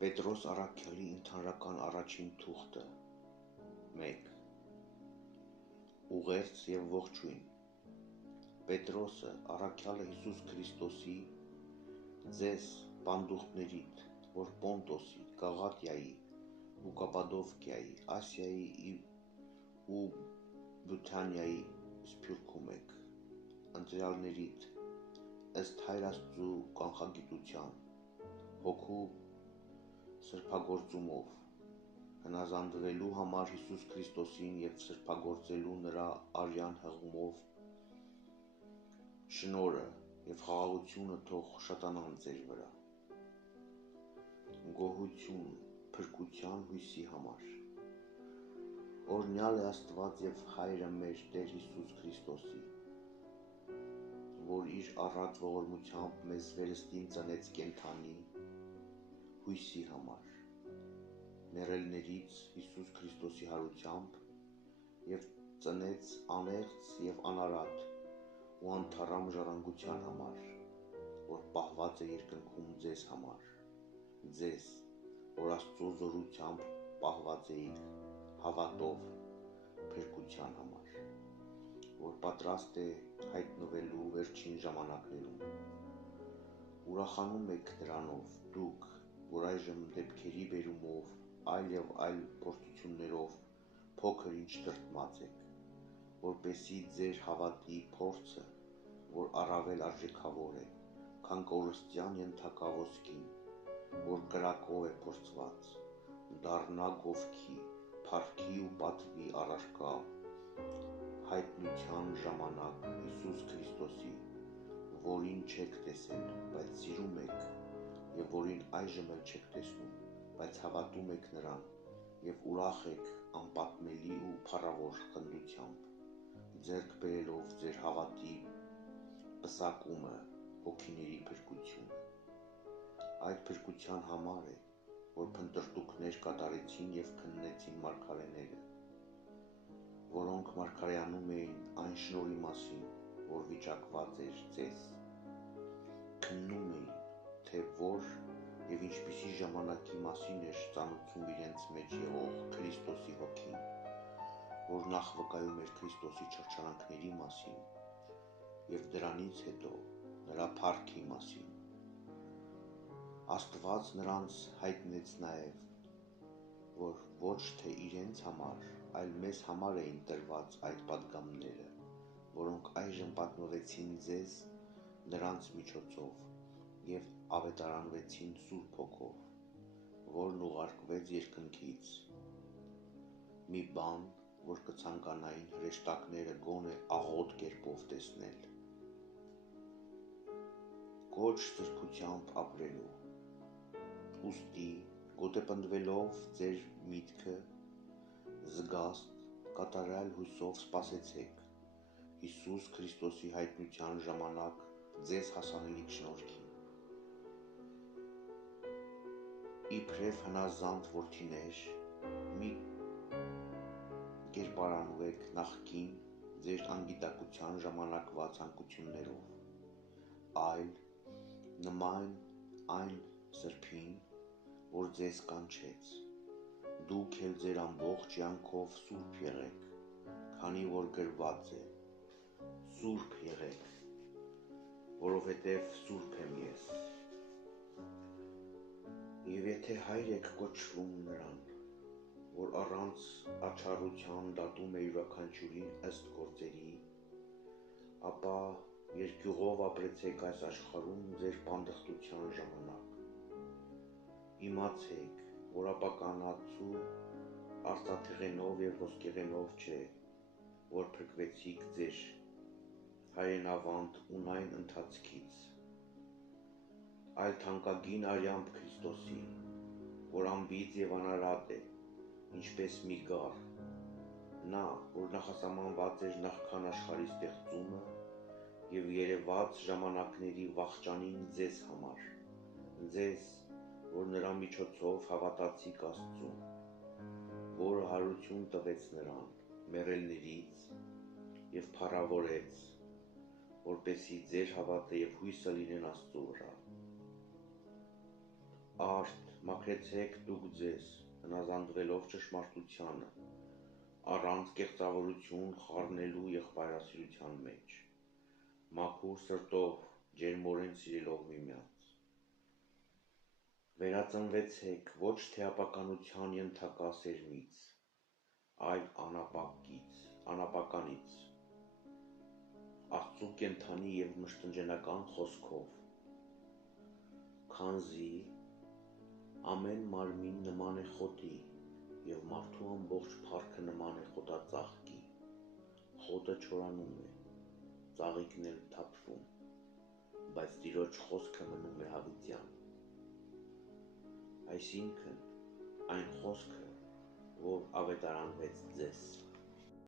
Պետրոս առաքյալի ընդհանրական առաջին թուղթը 1. Ուղերձ և ողջույն։ Պետրոսը, առաքյալը Հիսուս Քրիստոսի, ձեզ բանդուխտներիդ, որ Պոնտոսի, Գաղատիայի ու Կապադովկիայի, Ասիայի ու Բութանիայի սփյուռքում եք, ընտրյալներիդ, ըստ Հայր Աստծու կանխագիտության, հոգու սրբագործումով, հնազանդվելու համար Հիսուս Քրիստոսին և սրբագործելու նրա արյան հղումով շնորհը և խաղաղությունը թող շատանան ձեր վրա։ Գոհություն փրկության հույսի համար։ Օրհնյալ է Աստված և Հայրը մեր Տեր Հիսուս Քրիստոսի, որ իր առատ ողորմությամբ մեզ վերստին ծնեց կենդանի հույսի համար, մեռելներից Հիսուս Քրիստոսի հարությամբ և ծնեց աներց և անարատ ու անթառամ ժառանգության համար, որ պահված է երկնքում ձեզ համար, ձեզ, որ Աստծո զորությամբ պահված էիք հավատով փրկության համար, որ պատրաստ է հայտնվելու վերջին ժամանակներում։ Ուրախանում եք նրանով դուք, որ այժմ դեպքերի բերումով այլ և այլ փորձություններով փոքր ինչ տրտմած եք, որպեսզի ձեր հավատի փորձը, որ առավել արժեքավոր է, քան կորստյան ենթակա ոսկին, որ կրակով է փորձված, դառնա գովքի, փառքի ու պատվի առարկա հայտնության ժամանակ Հիսուս Քրիստոսի, որին չեք տեսել, բայց սիրում եք, և որին այժմ էլ չեք տեսնում, բայց հավատում եք նրան և ուրախ եք անպատմելի ու փառավոր խնդությամբ, ձեռք բերելով ձեր հավատի պսակումը, հոգիների փրկությունը։ Այդ փրկության համար է, որ փնտրտուքներ կատարեցին և քննեցին մարգարեները, որոնք մարգարեանում էին այն շնորհի մասին, որ վիճակված էր ձեզ։ Քննում էին, թե որ և ինչպիսի ժամանակի մասին էր ծանոթում իրենց մեջ եղող Քրիստոսի հոգին, որ նախ վկայում էր Քրիստոսի չարչարանքների մասին և դրանից հետո նրա փառքի մասին։ Աստված նրանց հայտնեց նաև, որ ոչ թե իրենց համար, այլ մեզ համար էին տրված այդ պատգամները, որոնք այժմ պատմվեցին ձեզ նրանց միջոցով և ավետարանվեցին Սուրբ Հոգով, որն ուղարկվեց երկնքից։ Մի բան, որ կցանկանային հրեշտակները գոնե աղոտ կերպով տեսնել։ Կոչ սրբությամբ ապրելու։ Ուստի, գոտեպնդվելով ձեր միտքը, զգաստ, կատարյալ հույսով սպասեցեք Հիսուս Քրիստոսի հայտնության ժամանակ ձեզ հասանելիք շնորհքին։ Իբրև հնազանդ որդիներ, մի կերպարանվեք նախկին ձեր անգիտակցության ժամանակվա ցանկություններով, այլ նման այն Սրբին, որ ձեզ կանչեց, դուք էլ ձեր ամբողջ յանքով սուրբ եղեք, քանի որ գրված է. «Սուրբ եղեք, որովհետև սուրբ եմ ես»։ Եվ եթե հայր եք կոչվում նրան, որ առանց աչառության դատում է յուրաքանչյուրին ըստ գործերի, ապա երկյուղով ապրեցեք այս աշխարհում ձեր պանդխտության ժամանակ։ Իմացեք, որ ապականացու արծաթեղենով և ոսկեղենով չէ, որ փրկվեցիք ձեր հայրենավանդ ունայն ընթացքից, այլ թանկագին արյամբ Քրիստոսի, որ անբիծ և անարատ է, ինչպես մի գառ, նա, որ նախասահմանված էր նախքան աշխարհի ստեղծումը և երևաց ժամանակների վախճանին ձեզ համար, ձեզ, որ նրա միջոցով հավատացիք Աստծուն, որը հարություն տվեց նրան մեռելներից և փառավորեց, որպեսզի ձեր հավատը և հույսը լինեն Աստծո վրա։ Արդ մաքրեցեք դուք ձեզ, հնազանդվելով ճշմարտությանը, առանց կեղծավորություն խառնելու եղբայրասիրության մեջ, մաքուր սրտով ջերմորեն սիրելով միմյանց։ Վերածնվեցեք ոչ թե ապականության ենթակա սերմից, այլ անապականից, Աստծու կենդանի և մշտնջենական խոսքով, քանզի ամեն մարմին նման է խոտի, և մարդու ամբողջ փառքը նման է խոտածաղկի, խոտը չորանում է, ծաղիկն էլ թափվում, բայց Տիրոջ խոսքը մնում է հավիտյան։ Այսինքն, այն խոսքը, որ ավետարանվեց ձեզ։